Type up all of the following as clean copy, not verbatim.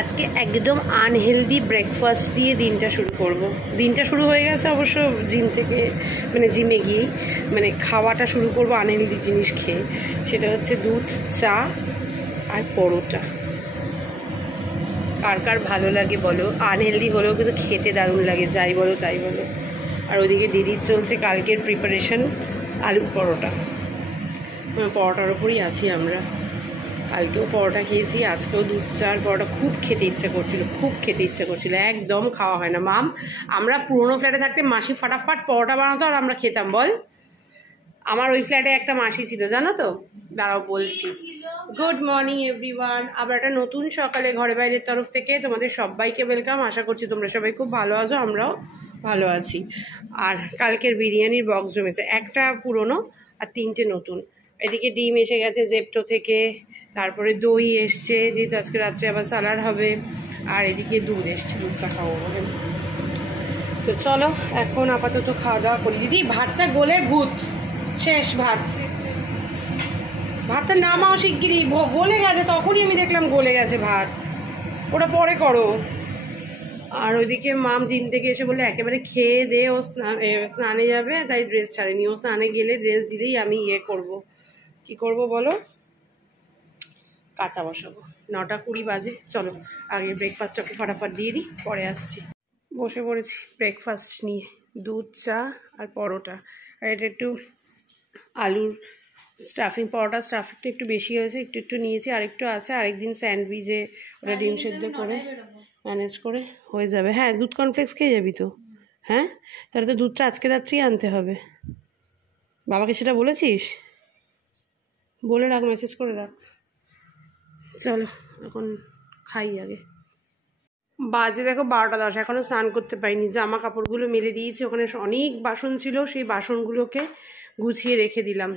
আজকে একদম unhealthy breakfast দিয়ে দিনটা শুরু করব। দিনটা শুরু হয়ে গেছে অবশ্য জিম থেকে, মানে জিমে গিয়ে মানে খাওয়াটা শুরু করব আনহেলদি জিনিস খেয়ে। সেটা হচ্ছে দুধ, চা আর পরোটা। কার কার ভালো লাগে বলো। আনহেলদি হলেও কিন্তু খেতে দারুণ লাগে, যাই বলো তাই বলো। আর ওইদিকে দিদির চলছে কালকের প্রিপারেশন, আলুর পরোটা। পরোটার ওপরই আছি আমরা। কালকেও পরোটা খেয়েছি, আজকেও দুধ চার পরোটা। খুব খেতে ইচ্ছে করছিল, একদম খাওয়া হয় না। মাম, আমরা পুরোনো ফ্ল্যাটে থাকতে মাসি ফাটাফাট পরোটা বানাতো আর আমরা খেতাম। বল, আমার ওই ফ্ল্যাটে একটা মাসি ছিল, জানো তো? দাঁড়াও বলছি। Good morning everyone. আবার একটা নতুন সকালে ঘরে বাইরের তরফ থেকে তোমাদের সবাইকে ওয়েলকাম। আশা করছি তোমরা সবাই খুব ভালো আছো, আমরাও ভালো আছি। আর কালকের বিরিয়ানির বক্স জমেছে, একটা পুরনো আর 3টে নতুন। এদিকে ডিম এসে গেছে জেপ্টো থেকে, তারপরে দই এসছে, যেহেতু আজকে রাত্রে আবার সালাড হবে। আর এদিকে দুধ এসছে, দুধ চা খাবো বলে। তো চলো এখন আপাতত খাওয়া দাওয়া করি। দিদি ভাতটা গলে ভূত শেষ। ভাতটা নামাও শিগগিরই, গলে গেছে, তখনই আমি দেখলাম গলে গেছে ভাত। ওটা পরে করো। আর ওইদিকে মাম জিম থেকে এসে বলে একেবারে খেয়ে দে, ও স্নানে যাবে, তাই ড্রেস ছাড়েনি। ও স্নানে গেলে ড্রেস দিলেই আমি করব। কি করব বলো? কাঁচা বসাবো। 9:20 বাজে। চলো আগে ব্রেকফাস্টটাকে ফটাফট দিয়ে দিই, পরে আসছি। বসে পড়েছি ব্রেকফাস্ট নিয়ে, দুধ, চা আর পরোটা। আর এটা একটু আলুর স্টাফিং, পরোটা স্টাফিংটা একটু বেশি হয়েছে, একটু নিয়েছি, আরেকটু আছে। আরেকদিন স্যান্ডউইচে ওটা ডিম সেদ্ধ করে ম্যানেজ করে হয়ে যাবে। হ্যাঁ, দুধ কর্নফ্লেক্স খেয়ে যাবি তো? হ্যাঁ, তাহলে তো দুধটা আজকে রাত্রেই আনতে হবে। বাবাকে সেটা বলেছিস? বলে রাখ, মেসেজ করে রাখ। চলো এখন খাই আগে। বাজে দেখো 12:10, এখনও স্নান করতে পারিনি। জামা কাপড়গুলো মেলে দিয়েছি, ওখানে অনেক বাসন ছিল, সেই বাসনগুলোকে গুছিয়ে রেখে দিলাম।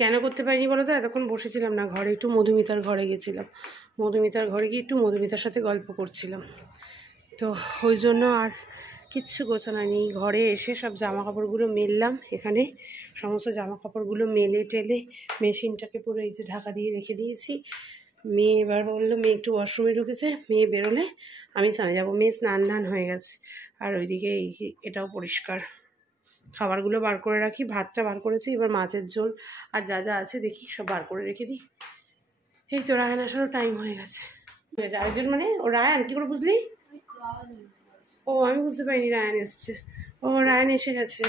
কেন করতে পারিনি বলো তো? এতক্ষণ বসেছিলাম না ঘরে, একটু মধুমিতার ঘরে গেছিলাম। মধুমিতার ঘরে গিয়ে একটু মধুমিতার সাথে গল্প করছিলাম, তো ওই জন্য আর কিচ্ছু গোছানো নেই। ঘরে এসে সব জামা কাপড়গুলো মেললাম, এখানে সমস্ত জামা কাপড়গুলো মেলে টেলে মেশিনটাকে পুরো এই যে ঢাকা দিয়ে রেখে দিয়েছি। মেয়ে এবার বললো, মেয়ে একটু ওয়াশরুমে ঢুকেছে, মেয়ে বেরোলে আমি স্নানে যাবো। মেয়ে স্নান হয়ে গেছে। আর ওইদিকে এটাও পরিষ্কার। খাবারগুলো বার করে রাখি, ভাতটা বার করেছি, এবার মাছের ঝোল আর যা যা আছে দেখি সব বার করে রেখে দিই। এই তো রায়ান আসারও টাইম হয়ে গেছে। আরেকজন মানে ও রায়ান, কি করে বুঝলি? ও আমি বুঝতে পারিনি রায়ান এসছে। ও রায়ান এসে গেছে,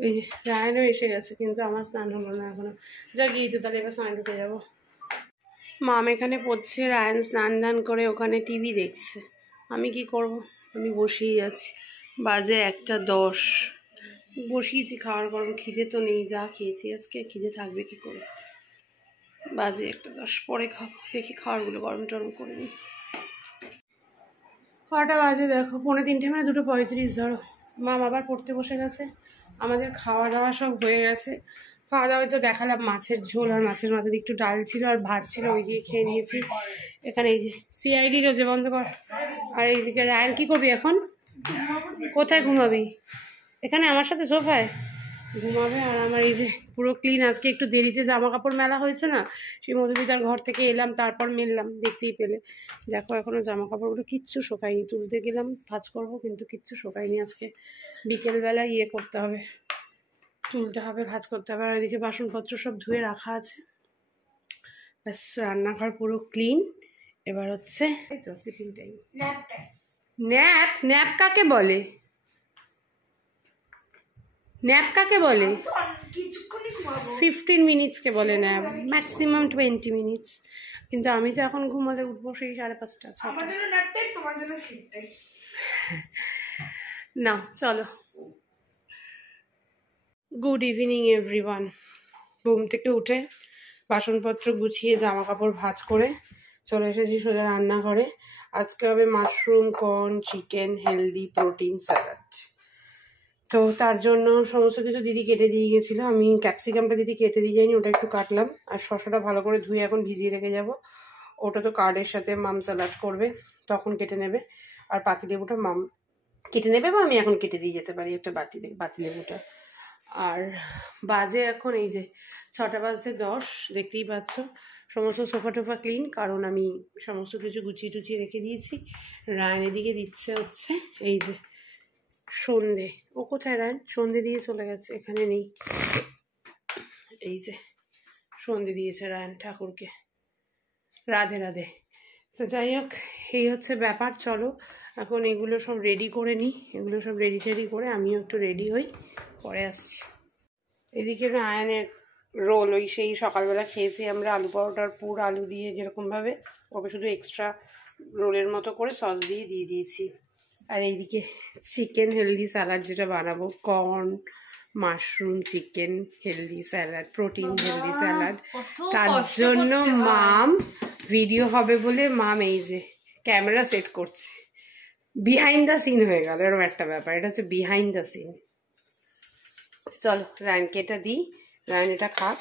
ওই রায়ানও এসে গেছে, কিন্তু আমার স্নান হলো না এখনো। যা গিয়ে তো তাহলে এবার স্নান ঢুকে যাবো। মাম এখানে পড়ছে, রায়ান স্নান ধান করে ওখানে টিভি দেখছে। আমি কি করব? আমি বসেই আছি। বাজে 1:10, বসিয়েছি খাওয়ার গরম। খিদে তো নেই, যা খেয়েছি আজকে খিদে থাকবে কি করে? বাজে 1:10, পরে খাবো। দেখি খাবারগুলো গরম টরম করে নিই। কটা বাজে দেখো, 2:45, মানে 2:35 ধরো। মাম আবার পড়তে বসে গেছে। আমাদের খাওয়া দাওয়া সব হয়ে গেছে। খাওয়া দাওয়ায় তো দেখালাম, মাছের ঝোল আর মাছের মাথা দিয়ে একটু ডাল ছিল আর ভাত ছিল, ওই দিয়ে খেয়ে নিয়েছি। এখানে এই যে সিআইডি রোজে বন্ধ কর। আর এইদিকে রায়ান কি করবি এখন? কোথায় ঘুমাবি? এখানে আমার সাথে সোফায় ঘুমাবে। আর আমার এই যে পুরো ক্লিন, আজকে একটু দেরিতে জামা কাপড় মেলা হয়েছে না, সেই মধুমিতার ঘর থেকে এলাম, তারপর মেললাম, দেখতেই পেলে। দেখো এখনো জামা কাপড়গুলো কিচ্ছু শোকায়নি। তুলতে গেলাম ভাঁজ করবো, কিন্তু কিচ্ছু শোকায়নি। আজকে বিকেলবেলা করতে হবে, তুলতে হবে, ভাঁজ করতে হবে। আর এদিকে বাসনপত্র সব ধুয়ে রাখা আছে। ব্যাস, রান্নাঘর পুরো ক্লিন। এবার হচ্ছে এই তো স্লিপিং টাইম। ন্যাপ? ন্যাপ কাকে বলে? ন্যাপ কাকে বলে? 15 মিনিটসকে বলে ন্যাপ, ম্যাক্সিমাম 20 মিনিটস। কিন্তু আমি তো এখন ঘুমালে উঠবো সেই 5:30, 6টা। না চলো। Good evening everyone. ঘুম থেকে উঠে বাসনপত্র গুছিয়ে জামা কাপড় ভাঁজ করে চলে এসেছি সোজা রান্নাঘরে। আজকে হবে mushroom, corn, chicken, healthy protein salad. তো তার জন্য সমস্ত কিছু দিদি কেটে দিয়ে গেছিলো। আমি ক্যাপসিকামটা দিদি কেটে দিয়ে যাইনি, ওটা একটু কাটলাম। আর শসাটা ভালো করে ধুয়ে এখন ভিজিয়ে রেখে যাব। ওটা তো কার্ডের সাথে মাম স্যালাড করবে, তখন কেটে নেবে। আর পাতিলেবুটা মাম কেটে নেবে, বা আমি এখন কেটে দিয়ে যেতে পারি একটা পাতিলেবুটা। আর বাজে এখন এই যে 6:10, দেখতেই পাচ্ছ। সমস্ত সোফা টোফা ক্লিন, কারণ আমি সমস্ত কিছু গুছিয়ে টুচিয়ে রেখে দিয়েছি। রায়ন এদিকে দিচ্ছে হচ্ছে এই যে সন্ধে। ও কোথায় রায়ন? সন্ধে দিয়ে চলে গেছে, এখানে নেই। এই যে সন্ধে দিয়েছে রায়ন ঠাকুরকে। রাধে রাধে। তো যাই হোক, এই হচ্ছে ব্যাপার। চলো এখন এগুলো সব রেডি করে নিই, এগুলো সব রেডি টেডি করে আমিও একটু রেডি হই, পরে আসছি। এদিকে রায়নের রোল, ওই সেই সকালবেলা খেয়েছি আমরা আলু পরোটার পুর আলু দিয়ে যেরকমভাবে, ওকে শুধু এক্সট্রা রোলের মতো করে সস দিয়ে দিয়েছি। আর এইদিকে চিকেন হেলদি স্যালাড যেটা বানাবো, corn mushroom chicken healthy salad, protein healthy salad. তার জন্য মাম ভিডিও হবে বলে মাম এই যে ক্যামেরা সেট করছে। বিহাইন্ড দ্য সিন হয়ে গেল, এরকম একটা ব্যাপার। এটা হচ্ছে বিহাইন্ড দ্য সিন। চলো রায়নকে এটা দিই, রায়ন এটা খাক,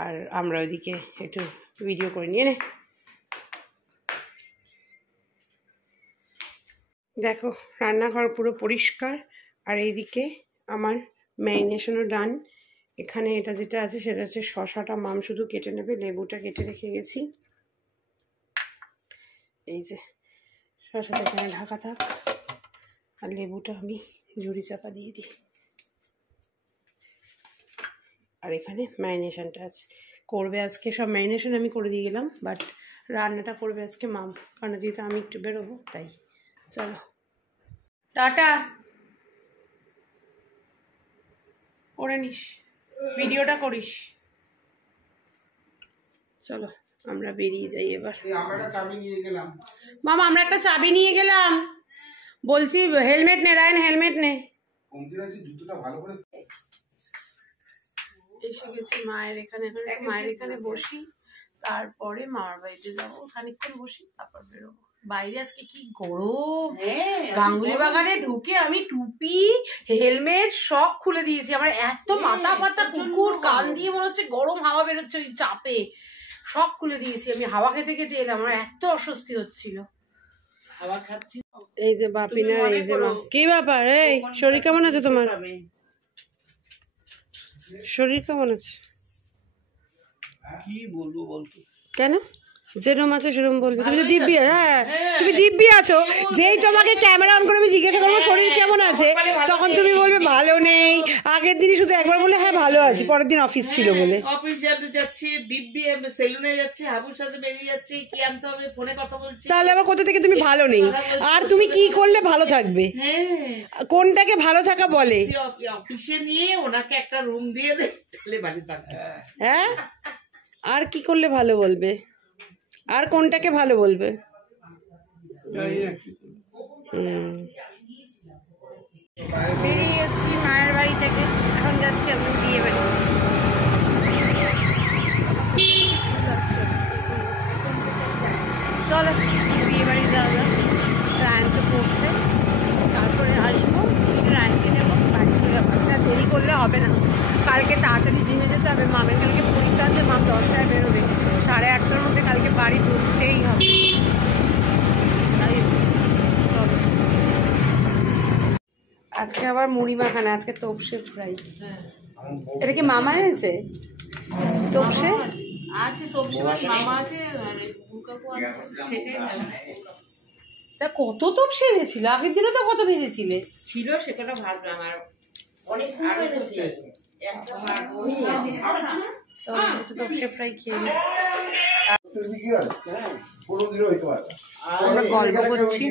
আর আমরা ওইদিকে একটু ভিডিও করে নিয়ে নে। দেখো রান্নাঘর পুরো পরিষ্কার, আর এইদিকে আমার ম্যারিনেশনও ডান। এখানে এটা যেটা আছে সেটা হচ্ছে শশাটা মাম শুধু কেটে নেবে, লেবুটা কেটে রেখে গেছি। এই যে শশাটা এখানে ঢাকা থাক, আর লেবুটা আমি ঝুড়ি চাপা দিয়ে দিই। আর এখানে ম্যারিনেশনটা আছে, করবে আজকে সব ম্যারিনেশন আমি করে দিয়ে গেলাম, বাট রান্নাটা করবে আজকে মাম, কারণ যেহেতু আমি একটু বেরোবো তাই। চলো টাটা, করে নিস, ভিডিওটা করিস। চলো আমরা বেরিয়ে যাই এবার। মামা আমরা একটা চাবি নিয়ে গেলাম, বলছি হেলমেট নে রায়ন, হেলমেট নে। এসে গেছি মায়ের এখানে, এখন একটু মায়ের এখানে বসি, তারপরে মামার বাড়িতে যাবো, খানিকক্ষণ বসি তারপর বেরোবো। বাইরে আজকে কি গরম, গাঙ্গুলি বাগানে ঢুকে আমি টুপি হেলমেট সব খুলে দিয়েছি। আমার এত মাথা ফাতা কুকুর কান দিয়ে মনে হচ্ছে গরম হাওয়া বেরোচ্ছে, ওই চাপে সব খুলে দিয়েছি। আমি হাওয়া খেতে খেতে এলাম, আমার এত অস্বস্তি হচ্ছিল হাওয়া খাচ্ছি। এই যে বাপিনার, এই যে মা। কি ব্যাপার, এই শরীর কেমন আছে তোমার? শরীর কেমন আছে? কি বলবো বলতো, কেন যেরকম আছে সেরকম বলবি। তুমি তো দিব্যি, হ্যাঁ তুমি দিব্যি আছো। যেই তোমাকে ক্যামেরা অন করে আমি জিজ্ঞাসা করবো শরীর কেমন আছে, তখন তুমি বলবে ভালো নেই। আগের দিনই শুধু একবার বলে হ্যাঁ ভালো আছি, পরের দিন অফিস ছিল বলে। অফিস যাচ্ছে, দিব্যি সেলুনে যাচ্ছে, হাবুর সাথে বেরিয়ে যাচ্ছে, কি আনতে হবে ফোনে কথা বলছে। তাহলে আবার কোথা থেকে তুমি ভালো নেই? আর তুমি কি করলে ভালো থাকবে? কোনটাকে ভালো থাকা বলে? অফিসে নিয়ে ওনাকে একটা রুম দিয়ে দে, তাহলে বাড়ি থাকবে। হ্যাঁ, আর কি করলে ভালো বলবে? আর কোনটাকে ভালো বলবে? বেরিয়ে গেছি মায়ের বাড়ি থেকে, এখন যাচ্ছি আমি বিয়ে বাড়ি। চলো বিয়ে বাড়ি যাওয়া যাক, রায়ন তো পড়ছে, তারপরে আসবো, রায়নকে নেবো, বাড়ি চলে যাবো। দেরি করলে হবে না, কালকে তাড়াতাড়ি জিমে যেতে হবে। মামের কালকে পরীক্ষা আছে, মাম 10টায় বেরোবে, 8:30টার মধ্যে কালকে বাড়ি ঢুকতেই হবে। আজকে আবার মুড়ি মাখানা, আজকে তোপসে ফ্রাই। এটা কি মামা এনেছে? তোপসে আছে, মামা আছে, তা কত তোপসে এনেছিল? আগের দিনও তো কত ভেজেছিলে ছিল, সেটা ভাজলাম। আর অনেক তোপসে ফ্রাই খেয়ে আমরা গল্প করছি।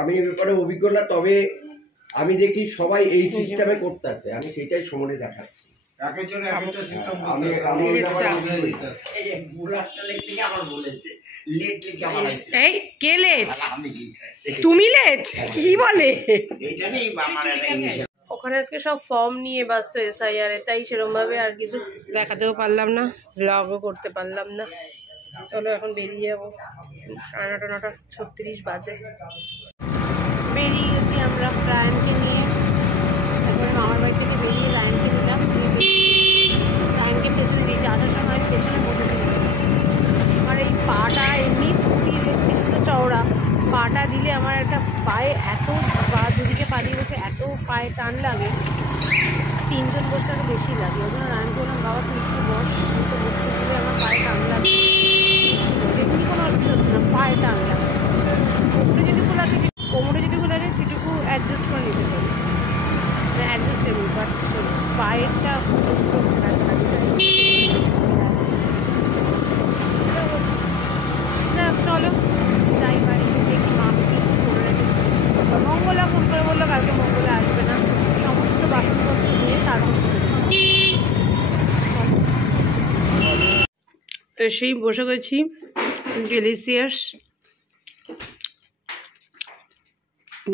আমি এই ব্যাপারে অভিজ্ঞতা, তবে আমি দেখি সবাই এই সিস্টেমে করতেছে, আমি সেটাই সমনে দেখাচ্ছি। তুমি লেট কি বলে? ওখানে আজকে সব ফর্ম নিয়ে ব্যস্ত SIR এ, তাই সেরকম ভাবে আর কিছু দেখাতেও পারলাম না, ব্লগও করতে পারলাম না। চলো এখন বেরিয়ে যাবো, 9:30 9:36 বাজে। বেরিয়ে গেছি আমরা রায়নকে নিয়ে। একবার মামার বাড়ি থেকে বেরিয়ে রায়নকে নিলাম, রায়নকে পেছনে দিয়ে আসার সময় পেছনে বসেছিল। আমার এই পাটা এমনি স্কুটির পেছনে চওড়া পাটা দিলে আমার একটা পায়ে এত পা দুদিকে পা দিয়ে বসে এত পায়ে টান লাগে, 3 জন বসতে আরও বেশি লাগে। ওই জন্য রান করলাম বাবা তুই একটু বস, তো বসতে দিলে আমার পায়ে টান লাগে, এমনি কোনো অসুবিধা হচ্ছে না, পায়ে টান লাগে। কোমরে যেটুকু লাগে সেটুকু অ্যাডজাস্ট করে নিতে পারি, অ্যাডজাস্টেবল, বাট পায়েরটা চলো যাই বাড়িতে দেখি মা কিছু করে রেখেছি। মঙ্গলা ফোন করে বললো কালকে মঙ্গলা আসবে না, সমস্ত বাসনপত্র দিয়ে তারপর এসেই বসে গেছি ডেলিসিয়াস,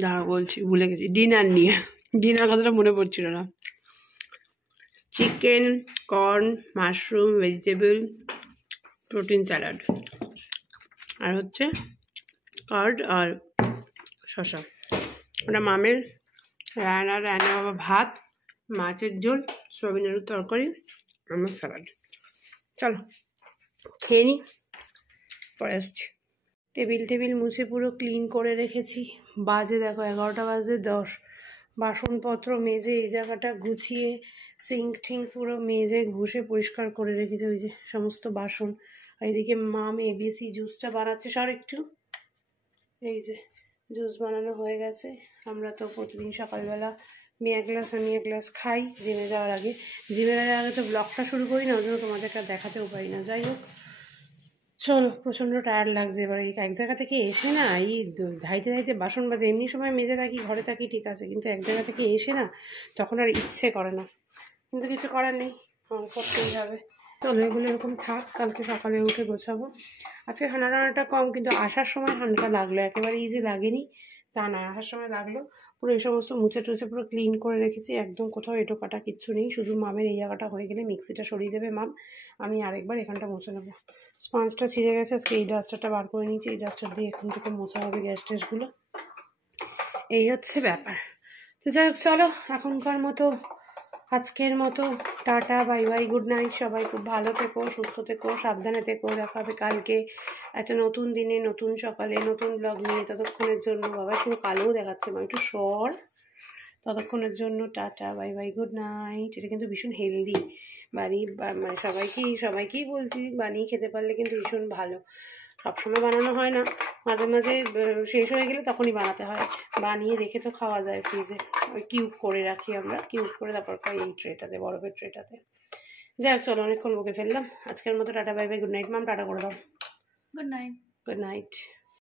দাঁড়া বলছি ভুলে গেছি, ডিনার নিয়ে। ডিনার কথাটা মনে পড়ছিল না। Chicken, corn, mushroom, vegetable, protein salad, আর হচ্ছে কার্ড আর শসা। ওটা মামের, রায়না বাবা ভাত, মাছের ঝোল, সয়াবিন আলুর তরকারি, আমার স্যালাড। চলো খেয়ে নিই, পরে আসছি। টেবিল মুছে পুরো ক্লিন করে রেখেছি। বাজে দেখো 11টা বাজে 10। বাসনপত্র মেজে এই জায়গাটা গুছিয়ে সিঙ্ক টিঙ্ক পুরো মেজে ঘষে পরিষ্কার করে রেখেছি, ওই যে সমস্ত বাসন। আর এদিকে মাম এবিসি জুসটা বানাচ্ছে, সর একটু, এই যে জুস বানানো হয়ে গেছে। আমরা তো প্রতিদিন সকালবেলা মেয়ে এক গ্লাস আমি এক গ্লাস খাই জিমে যাওয়ার আগে। জিমে যাওয়ার আগে তো ব্লগটা শুরু করি না, ওই জন্য তোমাদেরকে দেখাতেও পারি না। যাই হোক চলো, প্রচণ্ড টায়ার্ড লাগছে। এবার এই এক জায়গা থেকে এসে না, এই ধাইতে বাসন বাজে, এমনি সময় মেজে থাকি ঘরে থাকি ঠিক আছে, কিন্তু এক জায়গা থেকে এসে না তখন আর ইচ্ছে করে না, কিন্তু কিছু করার নেই, করতেই হবে। চলো এগুলো এরকম থাক, কালকে সকালে উঠে গোছাবো। আজকে ঠান্ডাটা কম, কিন্তু আসার সময় ঠান্ডাটা লাগলো, একেবারে ইজি লাগেনি তা নয়, আসার সময় লাগলো। পুরো এই সমস্ত মুছে টুছে পুরো ক্লিন করে রেখেছি, একদম কোথাও এঁটো কাটা কিচ্ছু নেই। শুধু মামের এই জায়গাটা হয়ে গেলে মিক্সিটা সরিয়ে দেবে মাম, আমি আরেকবার এখানটা মুছে নেবো। স্পঞ্জটা ছিঁড়ে গেছে, আজকে এই ডাস্টারটা বার করে নিয়েছি, এই ডাস্টার দিয়ে এখন থেকে মোছা হবে গ্যাস ট্যাসগুলো। এই হচ্ছে ব্যাপার। তো যাই হোক চলো, এখনকার মতো আজকের মতো ta-ta, bye bye, good night. সবাই খুব ভালো থেকো, সুস্থ থেকো, সাবধানে থেকো। দেখা হবে কালকে একটা নতুন দিনে, নতুন সকালে, নতুন ব্লগ নিয়ে। ততক্ষণের জন্য বাবা একটু কালোও দেখাচ্ছে, মা একটু সর। ততক্ষণের জন্য tata, bye bye, good night. এটা কিন্তু ভীষণ হেলদি, মানে সবাইকেই বলছি বানিয়ে খেতে পারলে কিন্তু ভীষণ ভালো। সবসময় বানানো হয় না, মাঝে মাঝে শেষ হয়ে গেলে তখনই বানাতে হয়। বানিয়ে রেখে তো খাওয়া যায় ফ্রিজে, ওই কিউব করে রাখি আমরা, কিউব করে তারপর খাই এই ট্রেটাতে, বরফের ট্রেটাতে। যাই হোক চলো, অনেকক্ষণ বকে ফেললাম। আজকের মতো ta-ta, bye bye, good night. Mum ta-ta করে দাও। Good night. Good night.